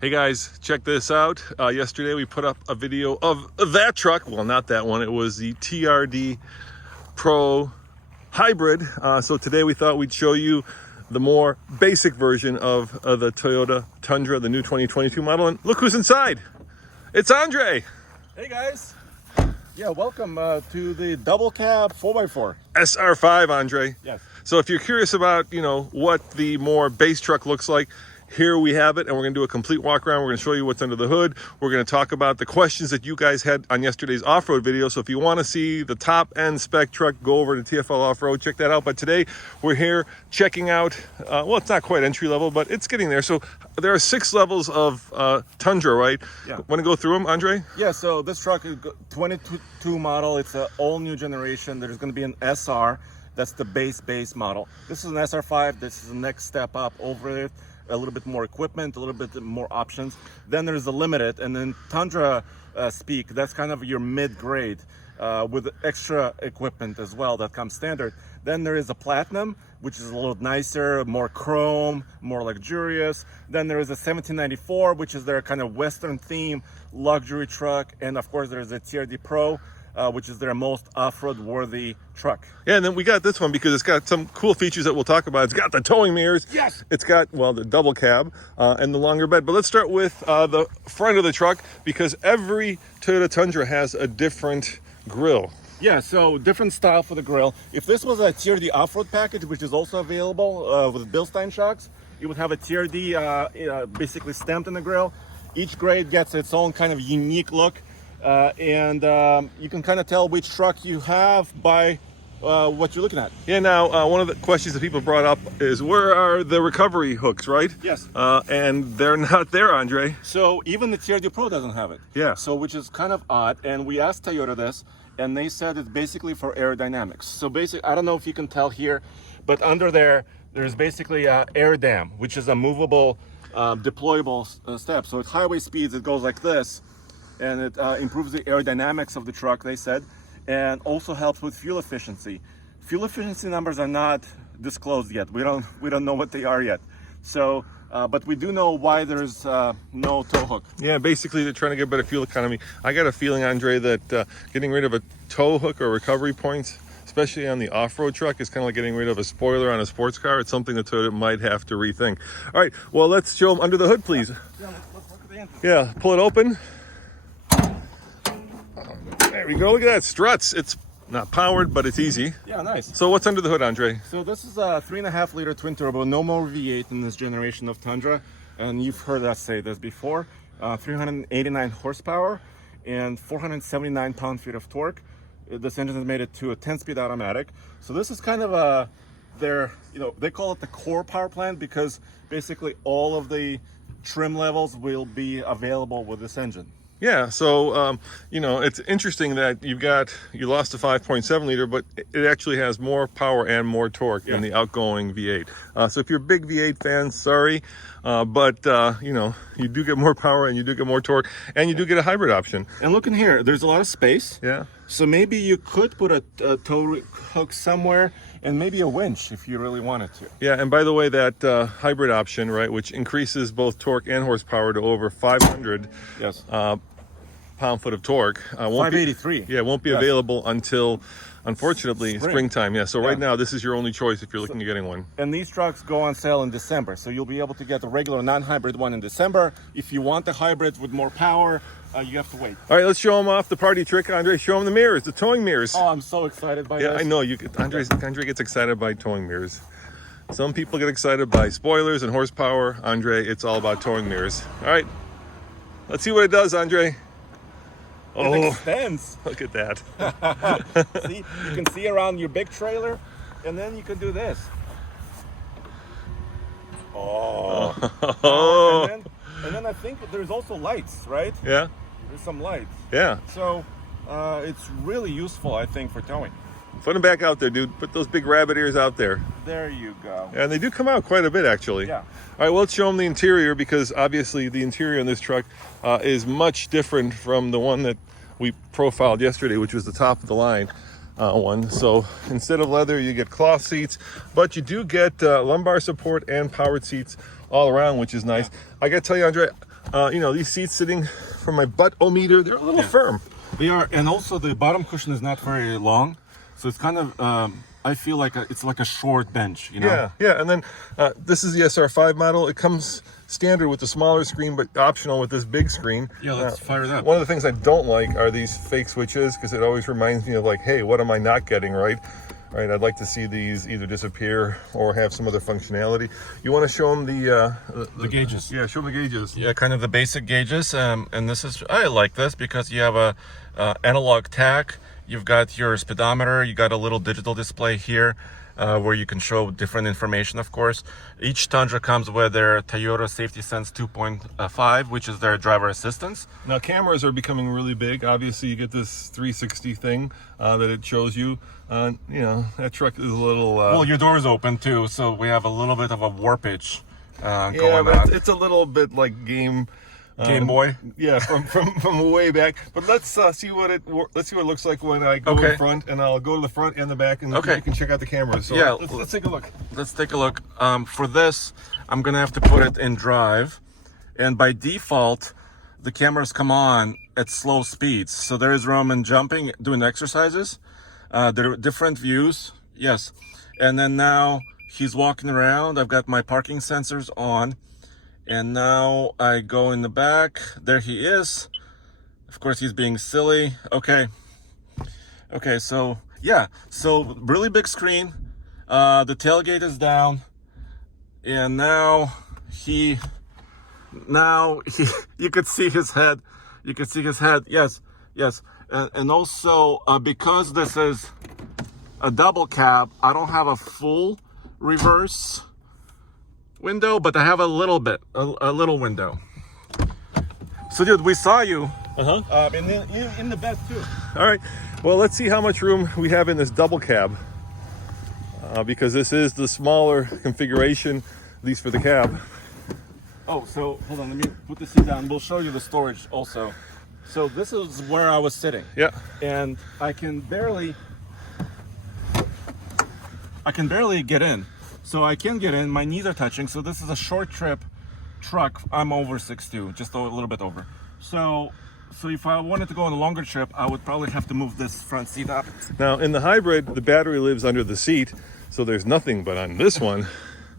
Hey guys, check this out. Yesterday we put up a video of that truck. Well, not that one. It was the TRD Pro Hybrid. So today we thought we'd show you the more basic version of the Toyota Tundra, the new 2022 model. And look who's inside. It's Andre. Hey guys. Yeah, welcome to the double cab 4x4. SR5, Andre. Yes. So if you're curious about, what the more base truck looks like, here we have it, and we're going to do a complete walk around. We're going to show you what's under the hood. We're going to talk about the questions that you guys had on yesterday's off-road video. So if you want to see the top end spec truck, go over to TFL Off-Road, check that out. But today we're here checking out, well, it's not quite entry level, but it's getting there. So there are 6 levels of Tundra, right? Yeah. Want to go through them, Andre? Yeah, so this truck is 22 model. It's an all new generation. There's going to be an SR. That's the base model. This is an SR5. This is the next step up over it. A little bit more equipment, a little bit more options. Then there's the Limited, and then Tundra speak. That's kind of your mid-grade with extra equipment as well that comes standard. Then there is a Platinum, which is a little nicer, more chrome, more luxurious. Then there is a 1794, which is their kind of Western theme luxury truck. And of course, there's a TRD Pro, which is their most off-road worthy truck. Yeah, and then we got this one because it's got some cool features that we'll talk about. It's got the towing mirrors. Yes. It's got, well, the double cab and the longer bed. But let's start with the front of the truck because every Toyota Tundra has a different grille. Yeah, so different style for the grille. If this was a TRD off-road package, which is also available with Bilstein shocks, you would have a TRD basically stamped in the grille. Each grade gets its own kind of unique look. And you can kind of tell which truck you have by what you're looking at. Yeah, now one of the questions that people brought up is where are the recovery hooks, right? Yes. And they're not there, Andre. So even the TRD Pro doesn't have it. Yeah. So which is kind of odd. And we asked Toyota this, and they said it's basically for aerodynamics. So basically, I don't know if you can tell here, but under there's basically a air dam, which is a movable, deployable step. So at highway speeds, it goes like this. And it improves the aerodynamics of the truck, they said, and also helps with fuel efficiency. Fuel efficiency numbers are not disclosed yet. We don't know what they are yet. So, but we do know why there's no tow hook. Yeah, basically they're trying to get better fuel economy. I got a feeling, Andre, that getting rid of a tow hook or recovery points, especially on the off-road truck, is kind of like getting rid of a spoiler on a sports car. It's something that Toyota might have to rethink. All right, well, let's show them under the hood, please. Yeah, let's look at the engine. Yeah, pull it open. There we go. Look at that struts. It's not powered, but it's easy. Yeah, nice. So what's under the hood, Andre? So this is a 3.5 liter twin turbo, no more V8 in this generation of Tundra. And you've heard us say this before. 389 horsepower and 479 pound-feet of torque. This engine has made it to a 10-speed automatic. So this is kind of they call it the core power plant because basically all of the trim levels will be available with this engine. Yeah, so it's interesting that you lost a 5.7 liter, but it actually has more power and more torque than the outgoing V8. So if you're a big V8 fan, sorry, but you do get more power and you do get more torque, and you do get a hybrid option. And look in here, there's a lot of space. Yeah. So maybe you could put a tow hook somewhere and maybe a winch if you really wanted to. Yeah, and by the way, that hybrid option, right, which increases both torque and horsepower to over 500 Yes. pound-foot of torque. Won't 583. won't be available until, unfortunately, springtime. Yeah, so right Yeah. now, this is your only choice if you're looking at getting one. And these trucks go on sale in December. So you'll be able to get the regular non-hybrid one in December. If you want the hybrid with more power, you have to wait. All right, let's show them off the party trick, Andre. Show them the mirrors, the towing mirrors. Oh, I'm so excited by Yeah, this. I know. Andre gets excited by towing mirrors. Some people get excited by spoilers and horsepower. Andre, it's all about towing mirrors. All right, let's see what it does, Andre. It extends. Look at that. See, you can see around your big trailer, and then you can do this. Oh. And then I think there's also lights, right? Yeah, There's some lights. yeah. So it's really useful, I think, for towing. Put them back out there, dude. Put those big rabbit ears out there. There you go. And they do come out quite a bit, actually. Yeah. All right, well, let's show them the interior because obviously the interior on this truck is much different from the one that we profiled yesterday, which was the top of the line one. So instead of leather, you get cloth seats, but you do get lumbar support and powered seats all around, which is nice. I got to tell you, Andre, These seats sitting for my butt-o-meter, they're a little firm. They are, and also the bottom cushion is not very long, so it's kind of. I feel like it's like a short bench, you know. Yeah. And then this is the SR5 model. It comes standard with the smaller screen, but optional with this big screen. Yeah, let's fire it up. One of the things I don't like are these fake switches, because it always reminds me of like, hey, what am I not getting right? Right, I'd like to see these either disappear or have some other functionality. You want to show them the gauges? Yeah, show them the gauges. Yeah, kind of the basic gauges. And this is, I like this because you have a analog tach. You've got your speedometer. You got a little digital display here where you can show different information, of course. Each Tundra comes with their Toyota Safety Sense 2.5, which is their driver assistance. Now, cameras are becoming really big. Obviously, you get this 360 thing that it shows you. That truck is a little... well, your door is open too, so we have a little bit of a warpage going but on. It's a little bit like Game Boy. Yeah, from way back. But let's see what it looks like when I go in front, and I'll go to the front and the back, and you can check out the cameras. So yeah, let's take a look. Let's take a look. For this, I'm gonna have to put it in drive, and by default, the cameras come on at slow speeds. So there is Roman jumping, doing exercises. There are different views, yes. And then now he's walking around. I've got my parking sensors on. And now I go in the back. There he is. Of course, he's being silly. Okay, so yeah. So really big screen. The tailgate is down. And now you could see his head. You could see his head. Yes. And also, because this is a double cab, I don't have a full reverse window, but I have a little bit, a little window. So, dude, we saw you. In the bed too. All right. Well, let's see how much room we have in this double cab, because this is the smaller configuration, at least for the cab. Oh, so hold on. Let me put the seat down. We'll show you the storage also. So this is where I was sitting. Yeah. And I can barely get in. So I can get in, my knees are touching. So this is a short trip truck. I'm over 6'2", just a little bit over. So if I wanted to go on a longer trip, I would probably have to move this front seat up. Now in the hybrid, the battery lives under the seat, so there's nothing, but on this one.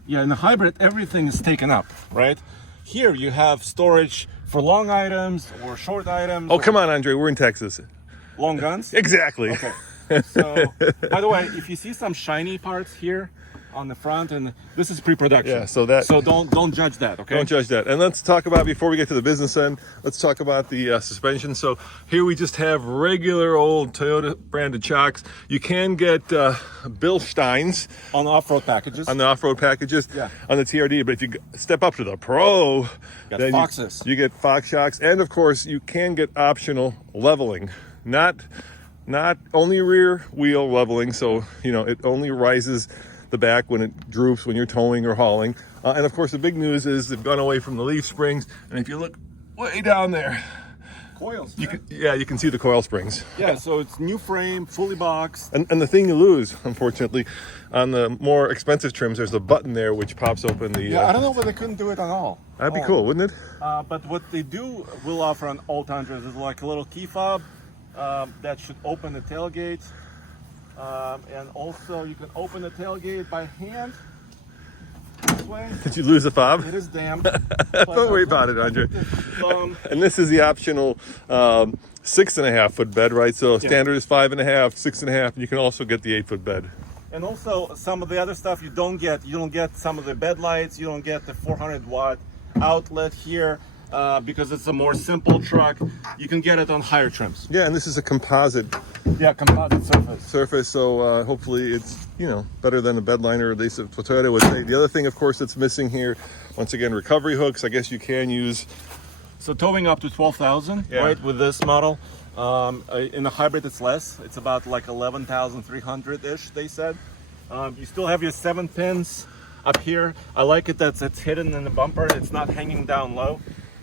Yeah, in the hybrid, everything is taken up, right? Here you have storage for long items or short items. Oh, come on, Andre, we're in Texas. Long guns? Exactly. Okay. So, by the way, if you see some shiny parts here on the front, and this is pre-production. Yeah, so don't judge that, okay? Don't judge that. And let's talk about, before we get to the business end, let's talk about the suspension. So here we just have regular old Toyota branded shocks. You can get Bilsteins on the off-road packages. On the off-road packages, yeah. On the TRD. But if you step up to the Pro, then Foxes. You get Fox shocks, and of course you can get optional leveling. Not only rear wheel leveling, so it only rises the back when it droops when you're towing or hauling. And of course the big news is they've gone away from the leaf springs, and if you look way down there, coils. You can see the coil springs. Yeah, so it's new frame, fully boxed. And the thing you lose, unfortunately, on the more expensive trims, there's a button there which pops open the... Yeah, I don't know why they couldn't do it on all. That'd be cool, wouldn't it? But what they will offer on all Tundras is like a little key fob that should open the tailgate. And also you can open the tailgate by hand this way. Did you lose the fob? It is damp. Don't worry about it, Andre. And this is the optional 6.5 foot bed, right? So standard is 5.5, 6.5, and you can also get the 8 foot bed. And also some of the other stuff you don't get. You don't get some of the bed lights. You don't get the 400 watt outlet here. Because it's a more simple truck, you can get it on higher trims. Yeah, and this is a composite. Yeah, composite surface. So hopefully it's better than a bed liner, at least what Toyota would say. The other thing, of course, that's missing here, once again, recovery hooks. I guess you can use. So towing up to 12,000, right, with this model. In the hybrid, it's less. It's about like 11,300 ish. They said. You still have your 7 pins up here. I like it that it's hidden in the bumper. It's not hanging down low.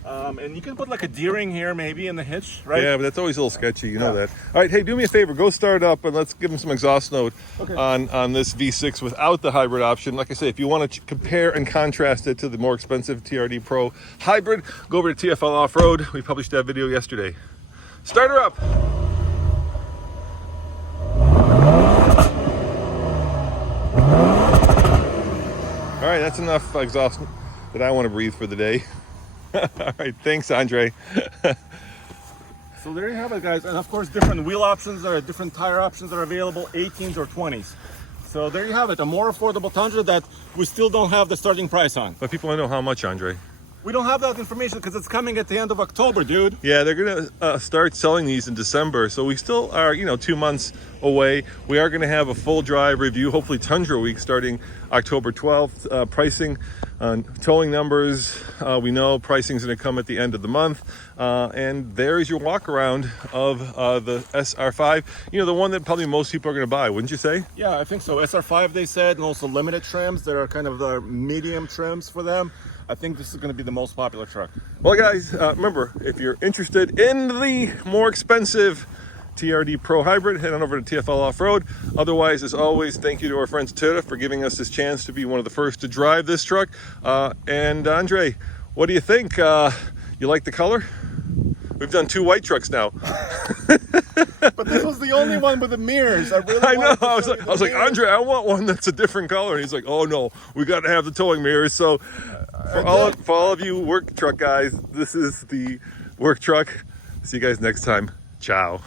And you can put like a D-ring here maybe in the hitch, right? Yeah, but that's always a little sketchy, you know Yeah. that. All right, hey, do me a favor. Go start up and let's give them some exhaust note Okay. on this V6 without the hybrid option. Like I say, if you want to compare and contrast it to the more expensive TRD Pro hybrid, go over to TFL Off-Road. We published that video yesterday. Start her up. All right, that's enough exhaust that I want to breathe for the day. All right, thanks, Andre. So there you have it, guys. And of course, different wheel options or different tire options are available, 18s or 20s. So there you have it, a more affordable Tundra that we still don't have the starting price on. But people want to know how much, Andre. We don't have that information because it's coming at the end of October, dude. Yeah, they're gonna start selling these in December, so we still are, 2 months away. We are gonna have a full drive review, hopefully Tundra week, starting October 12th. Pricing, towing numbers, we know pricing's gonna come at the end of the month. And there is your walk around of the SR5. The one that probably most people are gonna buy, wouldn't you say? Yeah, I think so. SR5 they said, and also limited trims that are kind of the medium trims for them. I think this is going to be the most popular truck. Well, guys, remember, if you're interested in the more expensive TRD Pro Hybrid, head on over to TFL Off-Road. Otherwise, as always, thank you to our friends at Toyota for giving us this chance to be one of the first to drive this truck. And Andre, what do you think? You like the color? We've done 2 white trucks now. But this was the only one with the mirrors. I know. I was like, Andre, I want one that's a different color. And he's like, oh no, we got to have the towing mirrors. So for all of you work truck guys, this is the work truck. See you guys next time. Ciao.